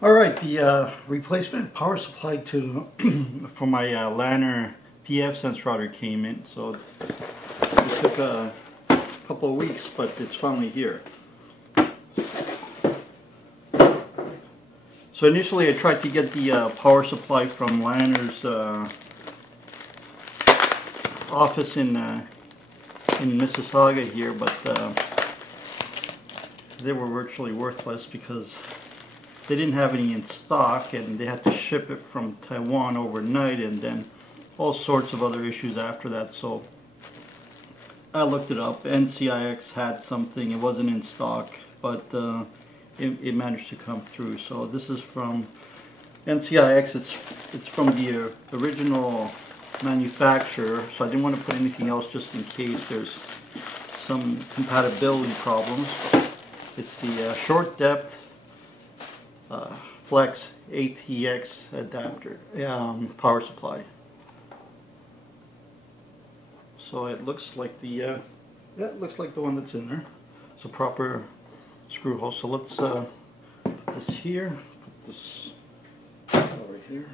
Alright, the replacement power supply to for my Lanner pfsense router came in, so it took a couple of weeks, but it's finally here. So initially I tried to get the power supply from Lanner's office in Mississauga here, but they were virtually worthless because they didn't have any in stock, and they had to ship it from Taiwan overnight, and then all sorts of other issues after that. So I looked it up. NCIX had something. It wasn't in stock, but it managed to come through. So this is from NCIX. It's from the original manufacturer, so I didn't want to put anything else just in case there's some compatibility problems. It's the short depth Flex ATX adapter power supply. So it looks like the it looks like the one that's in there. It's a proper screw hole. So let's put this here. Put this over here.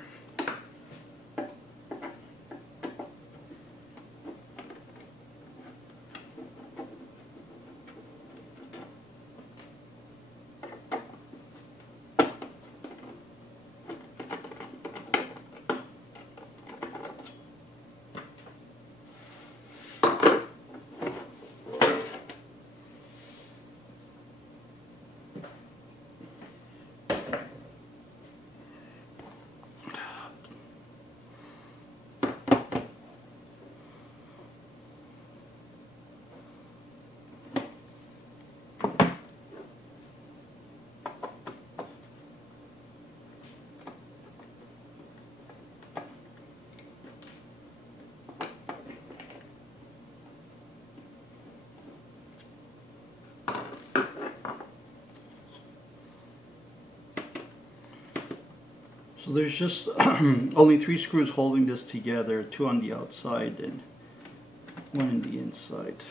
So there's just only 3 screws holding this together, 2 on the outside and 1 in the inside.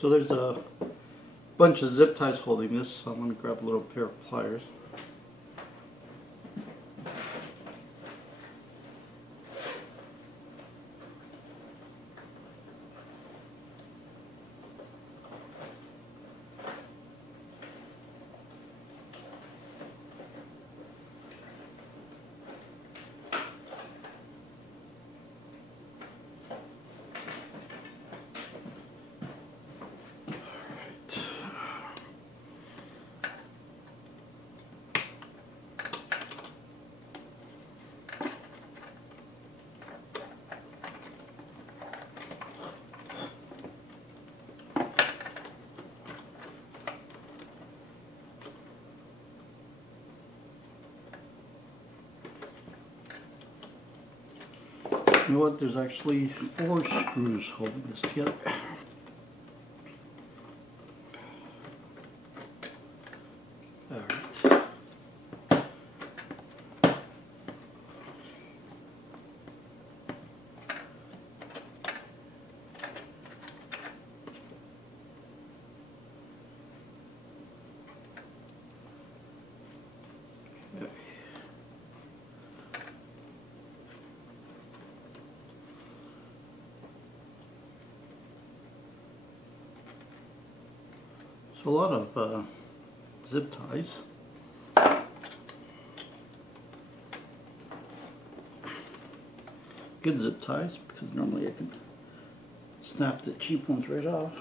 So there's a bunch of zip ties holding this, so I'm going to grab a little pair of pliers. You know what, there's actually 4 screws holding this together. Alright. So a lot of zip ties. Good zip ties, because normally I can snap the cheap ones right off.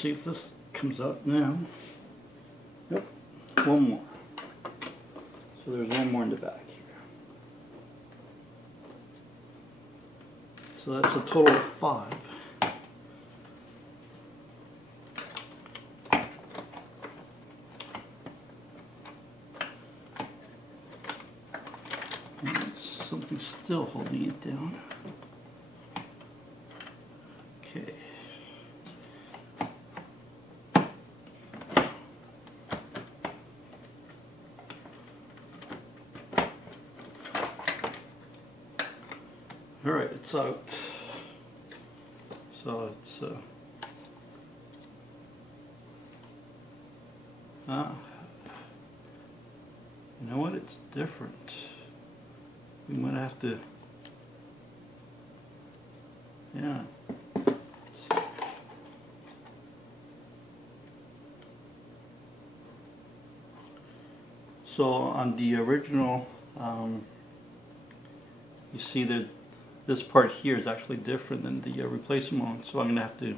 see if this comes out now. Yep, one more. So there's one more in the back here. So that's a total of 5. And something still holding it down. Okay. All right, it's out. So it's you know what? It's different. We might have to. Yeah. So on the original, you see that this part here is actually different than the replacement one, so I'm going to have to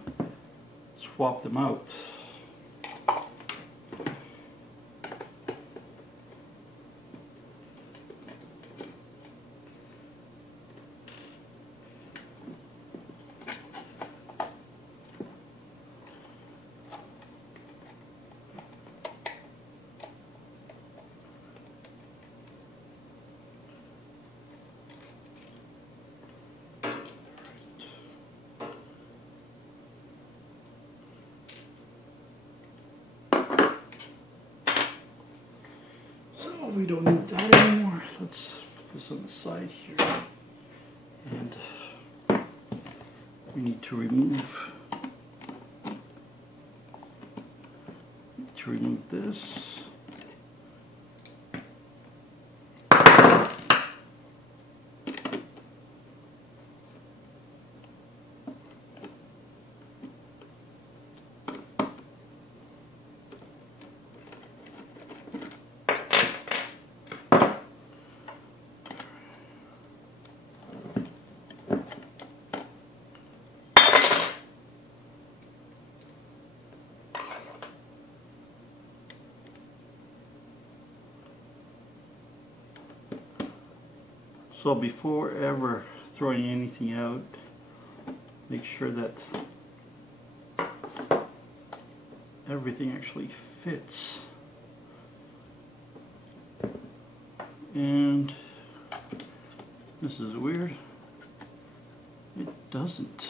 swap them out. We don't need that anymore. Let's put this on the side here. And we need to remove this. So before ever throwing anything out, make sure that everything actually fits. And this is weird. It doesn't.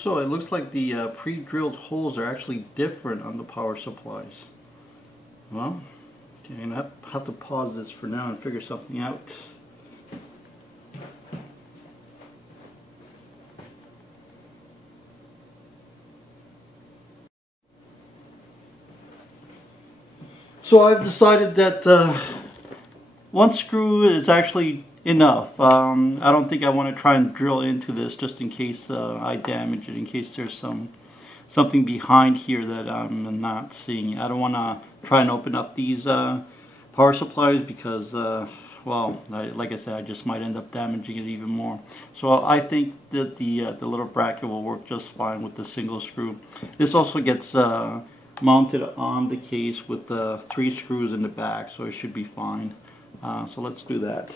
So it looks like the pre-drilled holes are actually different on the power supplies. Well, okay, and I have to pause this for now and figure something out. So I've decided that one screw is actually enough. I don't think I want to try and drill into this just in case I damage it, in case there's something behind here that I'm not seeing. I don't want to try and open up these power supplies because, well, like I said, I just might end up damaging it even more. So I think that the little bracket will work just fine with the single screw. This also gets mounted on the case with 3 screws in the back, so it should be fine. So let's do that.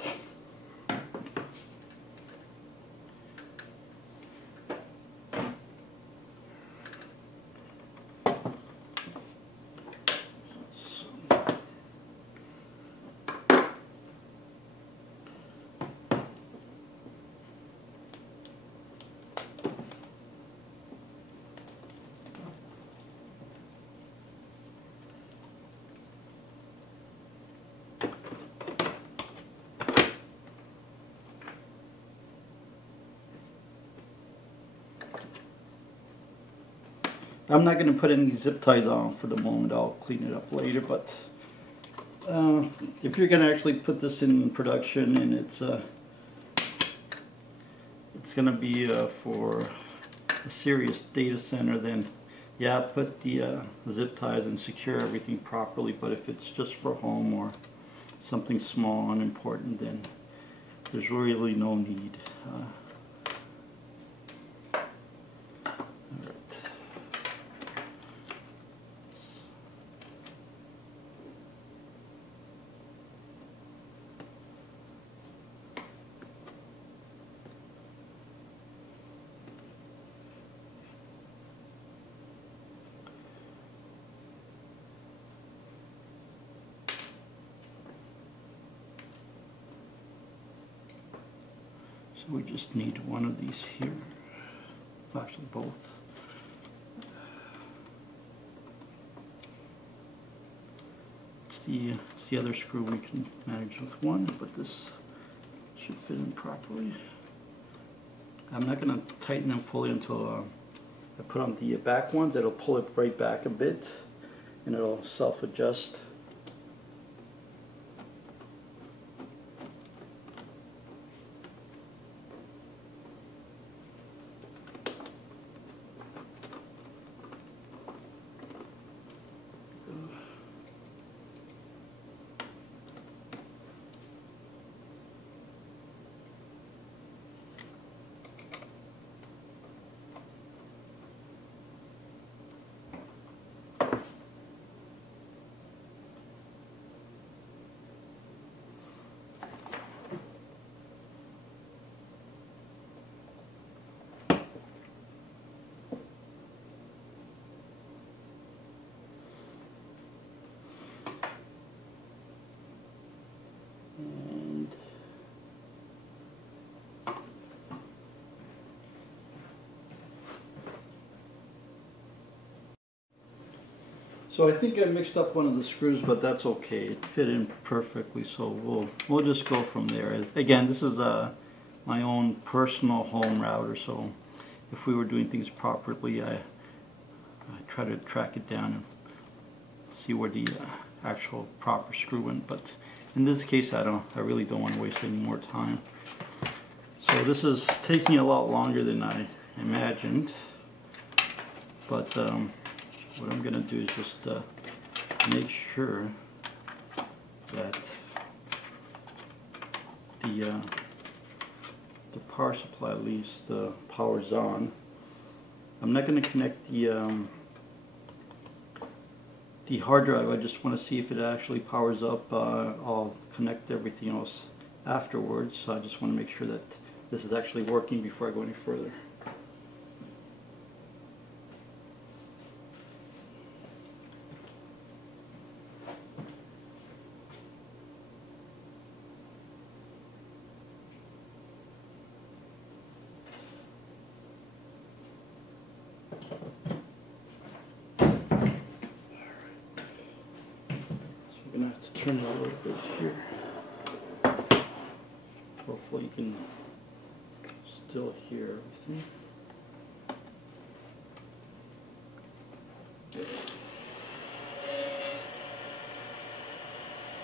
I'm not going to put any zip ties on for the moment. I'll clean it up later, but if you're going to actually put this in production and it's going to be for a serious data center, then yeah, put the zip ties and secure everything properly. But if it's just for home or something small, unimportant, then there's really no need. So we just need one of these here, actually both. It's the other screw we can manage with one, but this should fit in properly. I'm not going to tighten them fully until I put on the back ones. It'll pull it right back a bit and it'll self-adjust. So I think I mixed up one of the screws, but that's okay. It fit in perfectly, so we'll just go from there. Again, this is my own personal home router, so if we were doing things properly, I try to track it down and see where the actual proper screw went. But in this case, I really don't want to waste any more time. So this is taking a lot longer than I imagined, but what I'm going to do is just make sure that the power supply, at least, power's on. I'm not going to connect the hard drive. I just want to see if it actually powers up. I'll connect everything else afterwards. So I just want to make sure that this is actually working before I go any further. I'm going to have to turn it a little bit here. Hopefully you can still hear everything.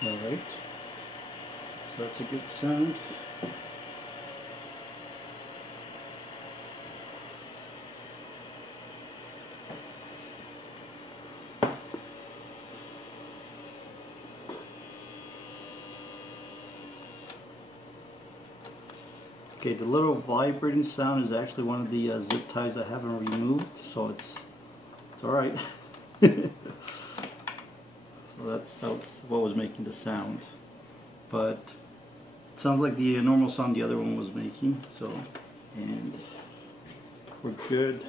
Alright, so that's a good sound. Okay, the little vibrating sound is actually one of the zip ties I haven't removed, so it's alright. So that's what was making the sound. But it sounds like the normal sound the other one was making, so, and we're good.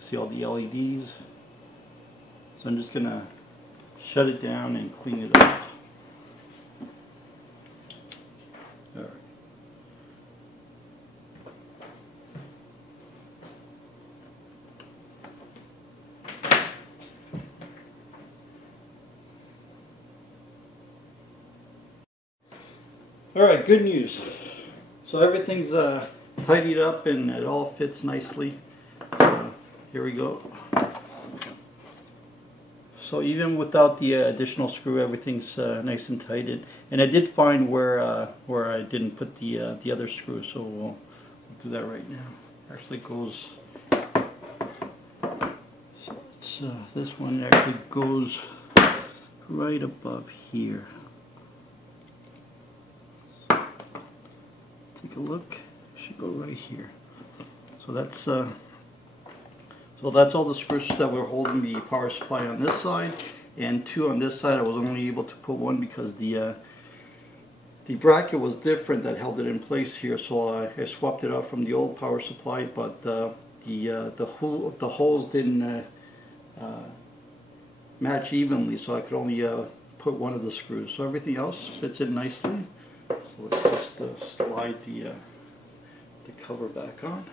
See all the LEDs. So I'm just gonna shut it down and clean it up. Alright. Alright, good news. So everything's tidied up and it all fits nicely. here we go. So even without the additional screw, everything's nice and tight. And I did find where I didn't put the other screw, so we'll do that right now. Actually goes. So it's, this one actually goes right above here. So take a look. It should go right here. So that's all the screws that were holding the power supply on this side, and two on this side. I was only able to put one because the bracket was different that held it in place here, so I swapped it out from the old power supply, but the holes didn't match evenly, so I could only put one of the screws. So everything else fits in nicely. So let's just slide the cover back on.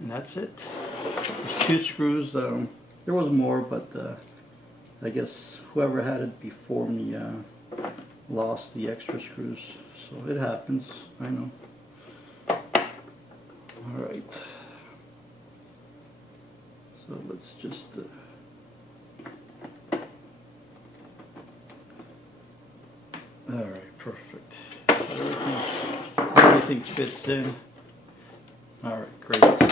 And that's it. There's two screws. There was more, but I guess whoever had it before me lost the extra screws. So it happens, I know. Alright. So let's just... Alright, perfect. Everything fits in. Alright, great.